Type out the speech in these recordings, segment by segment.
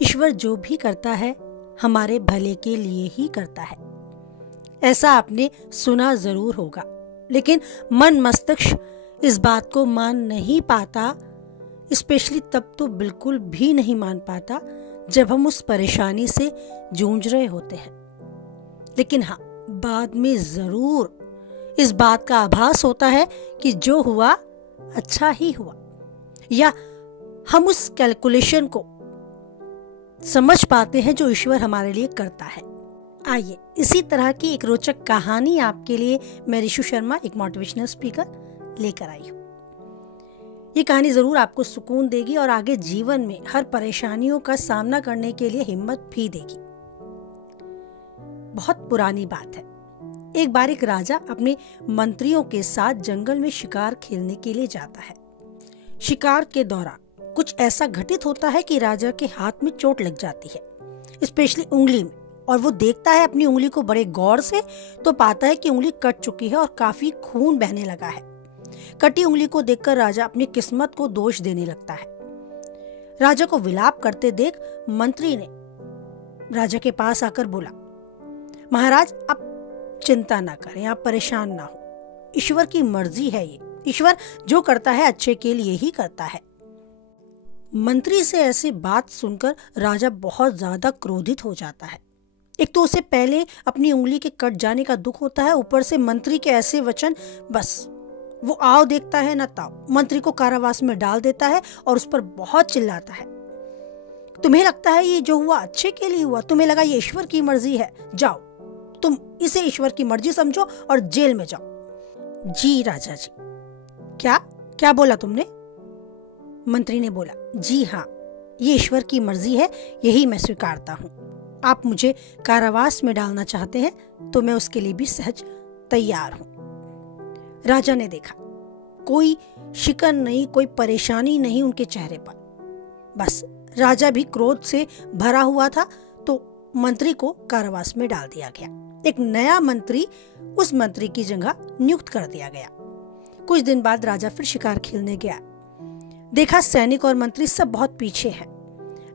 ईश्वर जो भी करता है हमारे भले के लिए ही करता है। ऐसा आपने सुना जरूर होगा, लेकिन मन मस्तिष्क इस बात को मान नहीं पाता। स्पेशली तब तो बिल्कुल भी नहीं मान पाता जब हम उस परेशानी से जूझ रहे होते हैं। लेकिन हाँ, बाद में जरूर इस बात का आभास होता है कि जो हुआ अच्छा ही हुआ, या हम उस कैलकुलेशन को समझ पाते हैं जो ईश्वर हमारे लिए करता है। आइए इसी तरह की एक रोचक कहानी आपके लिए मैं ऋषु शर्मा, एक मोटिवेशनल स्पीकर, लेकर आई हूँ। ये कहानी जरूर आपको सुकून देगी और आगे जीवन में हर परेशानियों का सामना करने के लिए हिम्मत भी देगी। बहुत पुरानी बात है। एक बार एक राजा अपने मंत्रियों के साथ जंगल में शिकार खेलने के लिए जाता है। शिकार के दौरान कुछ ऐसा घटित होता है कि राजा के हाथ में चोट लग जाती है, स्पेशली उंगली में, और वो देखता है अपनी उंगली को बड़े गौर से तो पाता है कि उंगली कट चुकी है और काफी खून बहने लगा है। कटी उंगली को देखकर राजा अपनी किस्मत को दोष देने लगता है। राजा को विलाप करते देख मंत्री ने राजा के पास आकर बोला, महाराज आप चिंता ना करें, आप परेशान ना हो, ईश्वर की मर्जी है ये, ईश्वर जो करता है अच्छे के लिए ही करता है। मंत्री से ऐसी बात सुनकर राजा बहुत ज्यादा क्रोधित हो जाता है। एक तो उसे पहले अपनी उंगली के कट जाने का दुख होता है, ऊपर से मंत्री के ऐसे वचन, बस वो आओ देखता है ना ताओ, मंत्री को कारावास में डाल देता है और उस पर बहुत चिल्लाता है। तुम्हें लगता है ये जो हुआ अच्छे के लिए हुआ, तुम्हें लगा ये ईश्वर की मर्जी है, जाओ तुम इसे ईश्वर की मर्जी समझो और जेल में जाओ। जी राजा जी। क्या क्या बोला तुमने? मंत्री ने बोला, जी हाँ, ये ईश्वर की मर्जी है, यही मैं स्वीकारता हूँ। आप मुझे कारावास में डालना चाहते हैं तो मैं उसके लिए भी सहज तैयार हूँ। राजा ने देखा कोई शिकन नहीं, कोई परेशानी नहीं उनके चेहरे पर, बस राजा भी क्रोध से भरा हुआ था, तो मंत्री को कारावास में डाल दिया गया। एक नया मंत्री उस मंत्री की जगह नियुक्त कर दिया गया। कुछ दिन बाद राजा फिर शिकार खेलने गया। देखा सैनिक और मंत्री सब बहुत पीछे हैं।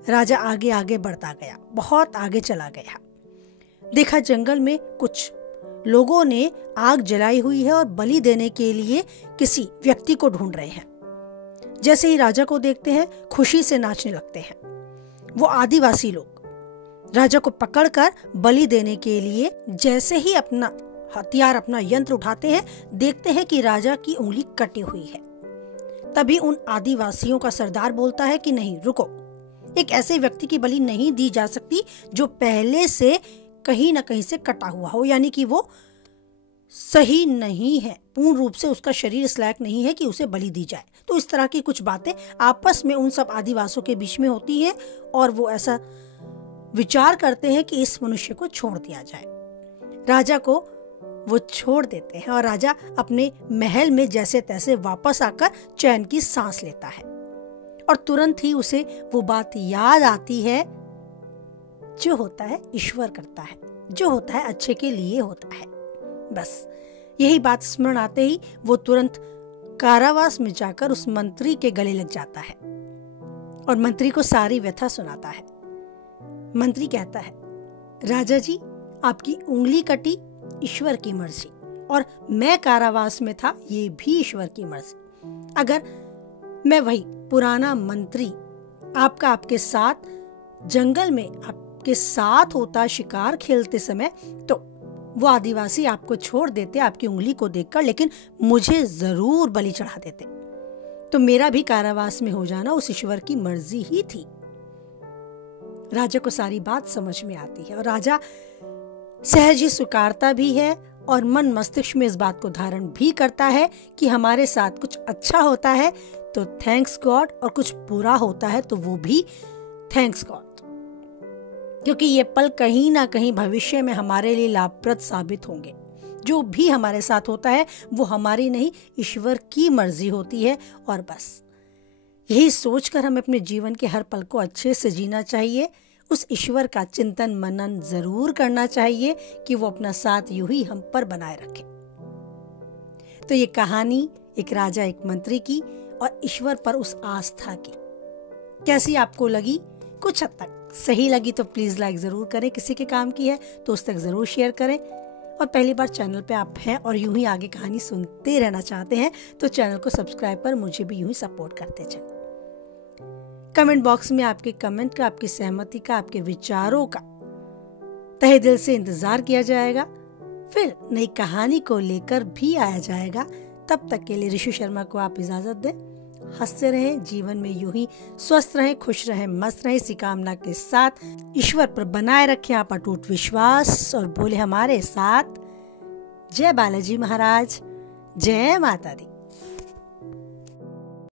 राजा आगे आगे बढ़ता गया, बहुत आगे चला गया। देखा जंगल में कुछ लोगों ने आग जलाई हुई है और बलि देने के लिए किसी व्यक्ति को ढूंढ रहे हैं। जैसे ही राजा को देखते हैं खुशी से नाचने लगते हैं। वो आदिवासी लोग राजा को पकड़कर बलि देने के लिए जैसे ही अपना हथियार, अपना यंत्र उठाते हैं, देखते हैं कि राजा की उंगली कटी हुई है। तभी उन आदिवासियों का सरदार बोलता है कि नहीं रुको, एक ऐसे व्यक्ति की बलि नहीं दी जा सकती जो पहले से कहीं ना कहीं से कटा हुआ हो, यानी कि वो सही नहीं है, पूर्ण रूप से उसका शरीर इस लायक नहीं है कि उसे बलि दी जाए। तो इस तरह की कुछ बातें आपस में उन सब आदिवासियों के बीच में होती हैं और वो ऐसा विचार करते हैं कि इस मनुष्य को छोड़ दिया जाए। राजा को वो छोड़ देते हैं और राजा अपने महल में जैसे तैसे वापस आकर चैन की सांस लेता है और तुरंत ही उसे वो बात याद आती है, जो होता है ईश्वर करता है, जो होता है अच्छे के लिए होता है। बस यही बात स्मरण आते ही वो तुरंत कारावास में जाकर उस मंत्री के गले लग जाता है और मंत्री को सारी व्यथा सुनाता है। मंत्री कहता है, राजा जी आपकी उंगली कटी, ईश्वर की मर्जी, और मैं कारावास में था, ये भी ईश्वर की मर्जी। अगर मैं वही पुराना मंत्री आपका आपके साथ जंगल में आपके साथ होता शिकार खेलते समय, तो वो आदिवासी आपको छोड़ देते आपकी उंगली को देखकर, लेकिन मुझे जरूर बलि चढ़ा देते, तो मेरा भी कारावास में हो जाना उस ईश्वर की मर्जी ही थी। राजा को सारी बात समझ में आती है और राजा सहज ही स्वीकारता भी है और मन मस्तिष्क में इस बात को धारण भी करता है कि हमारे साथ कुछ अच्छा होता है तो थैंक्स गॉड, और कुछ बुरा होता है तो वो भी थैंक्स गॉड, क्योंकि ये पल कहीं ना कहीं भविष्य में हमारे लिए लाभप्रद साबित होंगे। जो भी हमारे साथ होता है वो हमारी नहीं, ईश्वर की मर्जी होती है। और बस यही सोचकर हमें अपने जीवन के हर पल को अच्छे से जीना चाहिए। उस ईश्वर का चिंतन मनन जरूर करना चाहिए कि वो अपना साथ यूं ही हम पर बनाए रखे। तो ये कहानी एक राजा एक मंत्री की और ईश्वर पर उस आस्था की कैसी आपको लगी? कुछ हद तक सही लगी तो प्लीज़ लाइक ज़रूर करें, किसी के काम की है तो उस तक ज़रूर शेयर करें। और पहली बार चैनल पे आप हैं और यूं ही आगे कहानी सुनते रहना चाहते हैं तो चैनल को सब्सक्राइब कर मुझे भी यूं ही सपोर्ट करते चलें। कमेंट बॉक्स में आपके कमेंट का, आपकी सहमति का, आपके विचारों का तहे दिल से इंतजार किया जाएगा। फिर नई कहानी को लेकर भी आया जाएगा। तब तक के लिए ऋषि शर्मा को आप इजाजत दें। हंसते रहें, जीवन में यूं ही स्वस्थ रहें, खुश रहें, मस्त रहें, इसी कामना के साथ ईश्वर पर बनाए रखें आप अटूट विश्वास और बोले हमारे साथ जय बालाजी महाराज, जय माता दी।